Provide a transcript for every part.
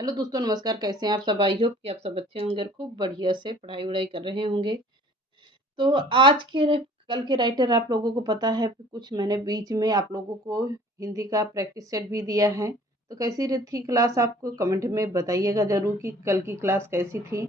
Hello दोस्तों, नमस्कार। कैसे हैं आप सब? आई होप कि आप सब अच्छे होंगे और खूब बढ़िया से पढ़ाई वढ़ाई कर रहे होंगे। तो आज के कल के राइटर आप लोगों को पता है कि कुछ मैंने बीच में आप लोगों को हिंदी का प्रैक्टिस सेट भी दिया है। तो कैसी रही थी क्लास, आपको कमेंट में बताइएगा ज़रूर कि कल की क्लास कैसी थी।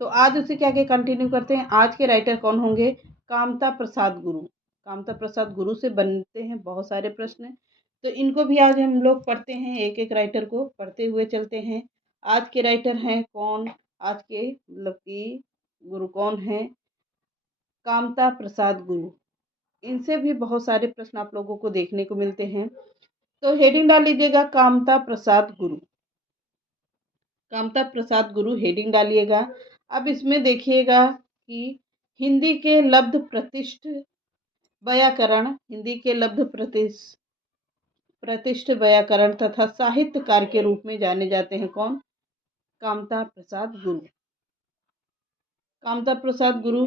तो आज उसी के आगे कंटिन्यू करते हैं। आज के राइटर कौन होंगे? कामता प्रसाद गुरु। कामता प्रसाद गुरु से बनते हैं बहुत सारे प्रश्न। तो इनको भी आज हम लोग पढ़ते हैं, एक एक राइटर को पढ़ते हुए चलते हैं। आज के राइटर हैं कौन? आज के मतलब कि गुरु कौन हैं? कामता प्रसाद गुरु। इनसे भी बहुत सारे प्रश्न आप लोगों को देखने को मिलते हैं। तो हेडिंग डाल लीजिएगा कामता प्रसाद गुरु। कामता प्रसाद गुरु हेडिंग डालिएगा। अब इसमें देखिएगा कि हिंदी के लब्ध प्रतिष्ठ व्याकरण, हिंदी के लब्ध प्रतिष्ठ व्याकरण तथा साहित्यकार के रूप में जाने जाते हैं कौन? कामता प्रसाद गुरु। कामता प्रसाद गुरु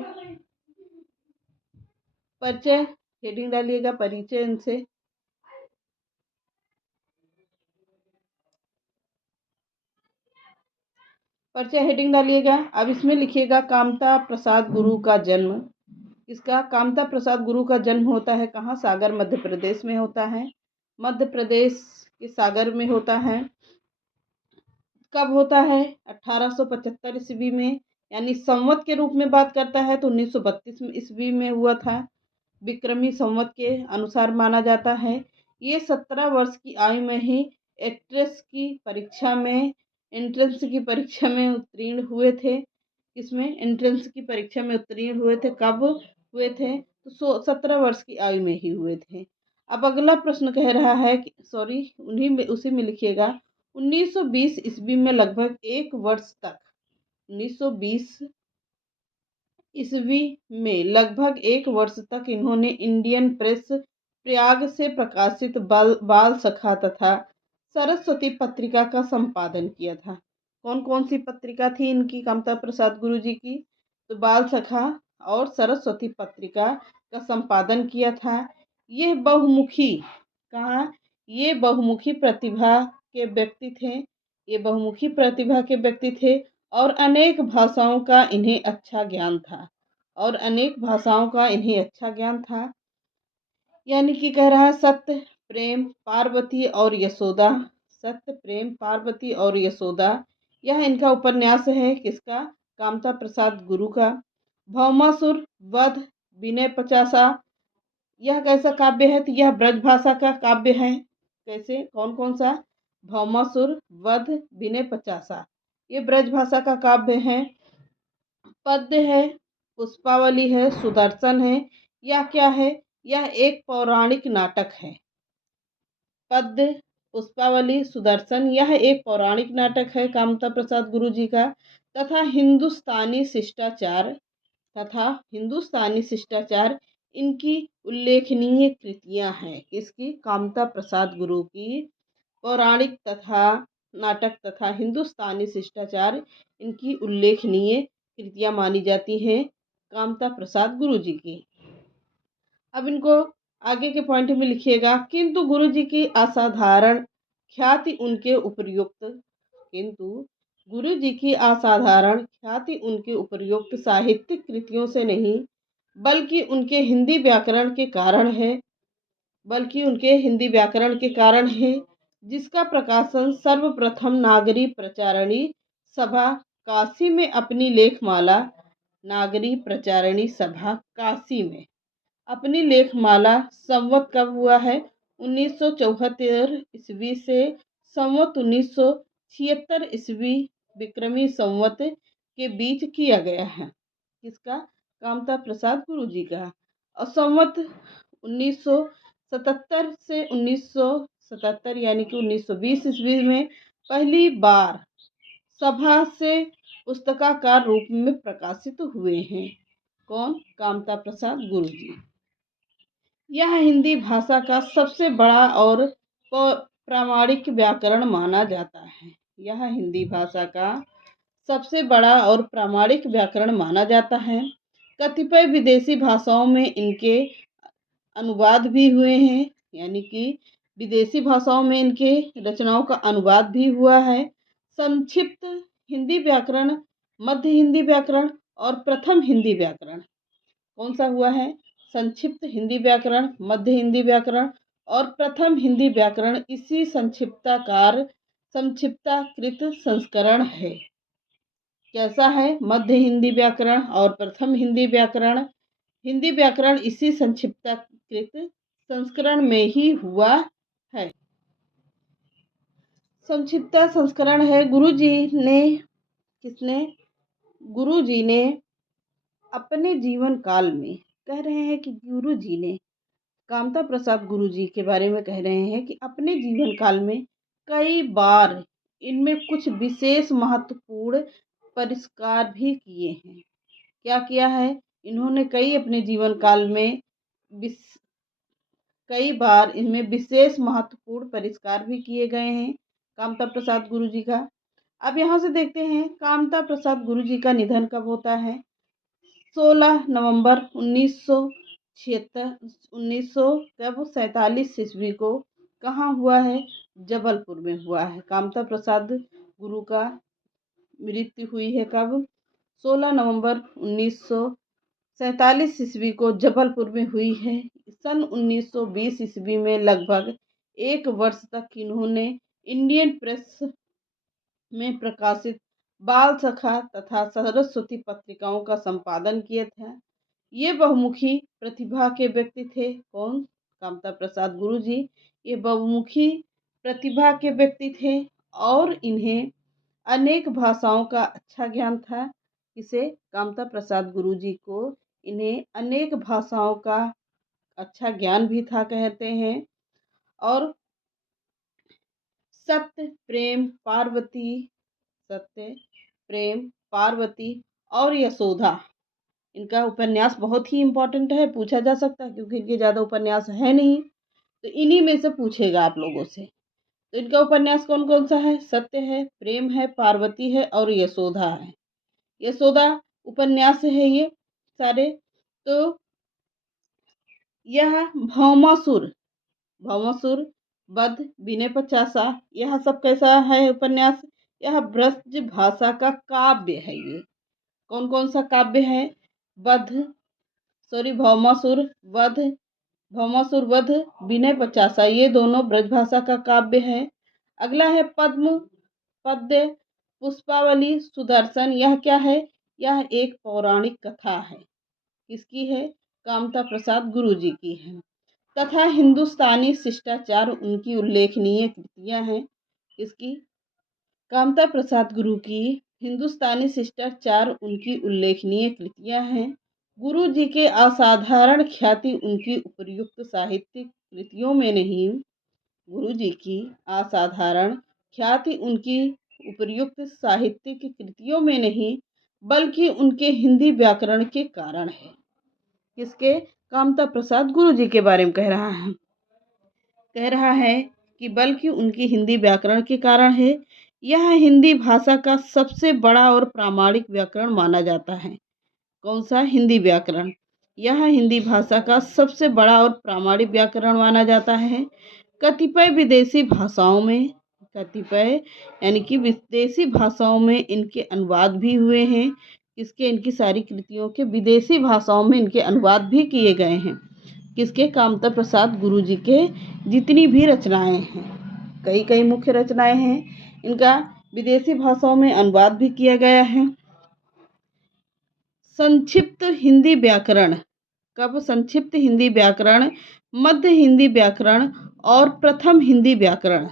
परिचय हेडिंग डालिएगा, परिचय इनसे। परिचय हेडिंग डालिएगा। अब इसमें लिखिएगा कामता प्रसाद गुरु का जन्म। इसका कामता प्रसाद गुरु का जन्म होता है कहाँ? सागर मध्य प्रदेश में होता है। मध्य प्रदेश के सागर में होता है। कब होता है? 1875 ईस्वी में। यानी संवत के रूप में बात करता है तो 1932 ईस्वी में हुआ था। विक्रमी संवत के अनुसार माना जाता है। ये 17 वर्ष की आयु में ही एंट्रेंस की परीक्षा में उत्तीर्ण हुए थे। इसमें एंट्रेंस की परीक्षा में उत्तीर्ण हुए थे। कब हुए थे? तो 17 वर्ष की आयु में ही हुए थे। अब अगला प्रश्न कह रहा है कि सॉरी, उसी में लिखिएगा 1920 ईस्वी में लगभग एक वर्ष तक, 1920 ईस्वी में लगभग एक वर्ष तक इन्होंने इंडियन प्रेस प्रयाग से प्रकाशित बाल सखा तथा सरस्वती पत्रिका का संपादन किया था। कौन कौन सी पत्रिका थी इनकी, कामता प्रसाद गुरु जी की? तो बाल सखा और सरस्वती पत्रिका का संपादन किया था। ये बहुमुखी कहा, ये बहुमुखी प्रतिभा के व्यक्ति थे। ये बहुमुखी प्रतिभा के व्यक्ति थे और अनेक भाषाओं का इन्हें अच्छा ज्ञान था। और अनेक भाषाओं का इन्हें अच्छा ज्ञान था। यानी कि कह रहा है सत्य प्रेम पार्वती और यशोदा। सत्य प्रेम पार्वती और यशोदा, यह इनका उपन्यास है। किसका? कामता प्रसाद गुरु का। भौमासुर वध विनय पचासा, यह कैसा काव्य है? तो यह ब्रज भाषा का काव्य है। कैसे? कौन कौन सा? भौमासुर वध विनय पचासा, ये ब्रज भाषा का काव्य है। पद्य है, पुष्पावली है, सुदर्शन है। यह क्या है? यह एक पौराणिक नाटक है। पद्य पुष्पावली सुदर्शन, यह एक पौराणिक नाटक है कामता प्रसाद गुरु जी का। तथा हिंदुस्तानी शिष्टाचार इनकी उल्लेखनीय कृतियां हैं। किसकी? कामता प्रसाद गुरु की। पौराणिक तथा नाटक तथा हिंदुस्तानी शिष्टाचार इनकी उल्लेखनीय कृतियां मानी जाती हैं कामता प्रसाद गुरु जी की। अब इनको आगे के पॉइंट में लिखिएगा। किंतु गुरु जी की असाधारण ख्याति उनके उपर्युक्त किंतु गुरु जी की असाधारण ख्याति उनके उपर्युक्त साहित्यिक कृतियों से नहीं, बल्कि उनके हिंदी व्याकरण के कारण है। जिसका प्रकाशन सर्वप्रथम नागरी प्रचारणी सभा काशी में अपनी लेखमाला संवत कब हुआ है? 1974 ईस्वी से संवत 1976 ईस्वी विक्रमी संवत के बीच किया गया है। किसका? कामता प्रसाद गुरु जी का। और संवत 1977 से 1977 यानी कि 1920 ईस्वी में पहली बार सभा से पुस्तकाकार रूप में प्रकाशित हुए हैं। कौन? कामता प्रसाद गुरु जी। यह हिंदी भाषा का सबसे बड़ा और प्रामाणिक व्याकरण माना जाता है। यह हिंदी भाषा का सबसे बड़ा और प्रामाणिक व्याकरण माना जाता है। कतिपय विदेशी भाषाओं में इनके अनुवाद भी हुए हैं। यानी कि विदेशी भाषाओं में इनके रचनाओं का अनुवाद भी हुआ है। संक्षिप्त हिंदी व्याकरण, मध्य हिंदी व्याकरण और प्रथम हिंदी व्याकरण। कौन सा हुआ है? संक्षिप्त हिंदी व्याकरण, मध्य हिंदी व्याकरण और प्रथम हिंदी व्याकरण इसी संक्षिप्ताकृत संस्करण है। कैसा है? मध्य हिंदी व्याकरण और प्रथम हिंदी व्याकरण। हिंदी व्याकरण इसी संक्षिप्ताकृत संस्करण में ही हुआ है। संक्षिप्ता संस्करण है गुरु जी ने अपने जीवन काल में, कह रहे हैं कि गुरु जी ने, कामता प्रसाद गुरु जी के बारे में कह रहे हैं कि अपने जीवन काल में कई बार इनमें कुछ विशेष महत्वपूर्ण परिष्कार भी किए हैं। क्या किया है? इन्होंने अपने जीवन काल में कई बार इनमें विशेष महत्वपूर्ण परिष्कार भी किए गए हैं कामता प्रसाद गुरु जी का। अब यहाँ से देखते हैं कामता प्रसाद गुरु जी का निधन कब होता है। 16 नवंबर 1947 ईस्वी को कहाँ हुआ है? जबलपुर में हुआ है। कामता प्रसाद गुरु का मृत्यु हुई है कब? 16 नवंबर 1947 ईस्वी को जबलपुर में हुई है। सन 1920 ईस्वी में लगभग 1 वर्ष तक इन्होंने इंडियन प्रेस में प्रकाशित बाल सखा तथा सरस्वती पत्रिकाओं का संपादन किए थे। ये बहुमुखी प्रतिभा के व्यक्ति थे। कौन? कामता प्रसाद गुरु जी। ये बहुमुखी प्रतिभा के व्यक्ति थे और इन्हें अनेक भाषाओं का अच्छा ज्ञान था। इसे कामता प्रसाद गुरु जी को इन्हें अनेक भाषाओं का अच्छा ज्ञान भी था कहते हैं। और सत्य प्रेम पार्वती और यशोदा, इनका उपन्यास बहुत ही इम्पोर्टेंट है, पूछा जा सकता है क्योंकि इनके ज़्यादा उपन्यास है नहीं, तो इन्हीं में से पूछेगा आप लोगों से। तो इनका उपन्यास कौन कौन सा है? सत्य है, प्रेम है, पार्वती है और यशोदा है। यशोदा उपन्यास है ये सारे। तो यह भौमासुर, वध, विनय पचासा, यह सब कैसा है उपन्यास? यह ब्रज भाषा का काव्य है। ये कौन कौन सा काव्य है? भौमासुर वध, विनय पचासा, ये दोनों ब्रजभाषा का काव्य है। अगला है पद्य पुष्पावली सुदर्शन। यह क्या है? यह एक पौराणिक कथा है। किसकी है? कामता प्रसाद गुरु जी की है। तथा हिंदुस्तानी शिष्टाचार उनकी उल्लेखनीय कृतियां हैं। इसकी कामता प्रसाद गुरु की हिंदुस्तानी शिष्टाचार उनकी उल्लेखनीय कृतियां हैं। गुरु जी के असाधारण ख्याति उनकी उपर्युक्त साहित्यिक कृतियों में नहीं, गुरु जी की असाधारण ख्याति उनकी उपर्युक्त साहित्यिक कृतियों में नहीं बल्कि उनके हिंदी व्याकरण के कारण है। किसके? कामता प्रसाद गुरु जी के बारे में कह रहा है कि बल्कि उनकी हिंदी व्याकरण के कारण है। यह हिंदी भाषा का सबसे बड़ा और प्रामाणिक व्याकरण माना जाता है। कौन सा? हिंदी व्याकरण। यह हिंदी भाषा का सबसे बड़ा और प्रामाणिक व्याकरण माना जाता है। कतिपय विदेशी भाषाओं में इनके अनुवाद भी हुए हैं। इनकी सारी कृतियों के विदेशी भाषाओं में इनके अनुवाद भी किए गए हैं। किसके? कामता प्रसाद गुरु जी के जितनी भी रचनाएं हैं, कई मुख्य रचनाएं हैं, इनका विदेशी भाषाओं में अनुवाद भी किया गया है। संक्षिप्त हिंदी व्याकरण कब? संक्षिप्त हिंदी व्याकरण, मध्य हिंदी व्याकरण और प्रथम हिंदी व्याकरण।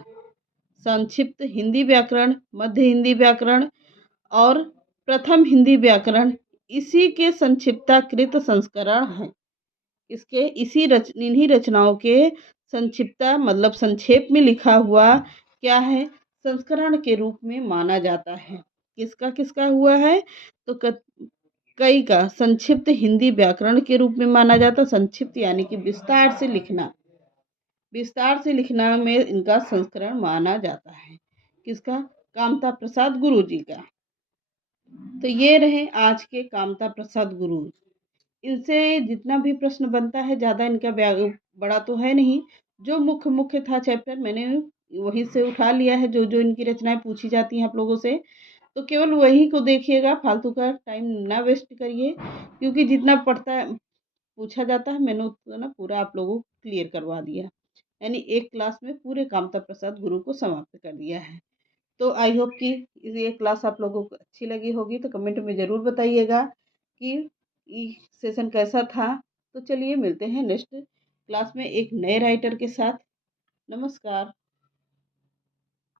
संक्षिप्त हिंदी व्याकरण, मध्य हिंदी व्याकरण और प्रथम हिंदी व्याकरण इसी के संक्षिप्ताकृत संस्करण है। इन्हीं रचनाओं के संक्षिप्ता मतलब संक्षेप में लिखा हुआ क्या है? संस्करण के रूप में माना जाता है। किसका हुआ है? तो कई का संक्षिप्त हिंदी व्याकरण के रूप में माना जाता। संक्षिप्त यानी कि विस्तार से लिखना में इनका संस्करण माना जाता है। किसका? कामता प्रसाद गुरु जी का। तो ये रहे आज के कामता प्रसाद गुरु। इनसे जितना भी प्रश्न बनता है, ज़्यादा इनका बड़ा तो है नहीं, जो मुख्य था चैप्टर मैंने वहीं से उठा लिया है, जो जो इनकी रचनाएं पूछी जाती हैं आप लोगों से, तो केवल वही को देखिएगा, फालतू का टाइम ना वेस्ट करिए, क्योंकि जितना पढ़ता है पूछा जाता है मैंने उतना ना पूरा आप लोगों को क्लियर करवा दिया। यानी एक क्लास में पूरे कामता प्रसाद गुरु को समाप्त कर दिया है। तो आई होप कि ये क्लास आप लोगों को अच्छी लगी होगी, तो कमेंट में ज़रूर बताइएगा कि ये सेशन कैसा था। तो चलिए मिलते हैं नेक्स्ट क्लास में एक नए राइटर के साथ। नमस्कार।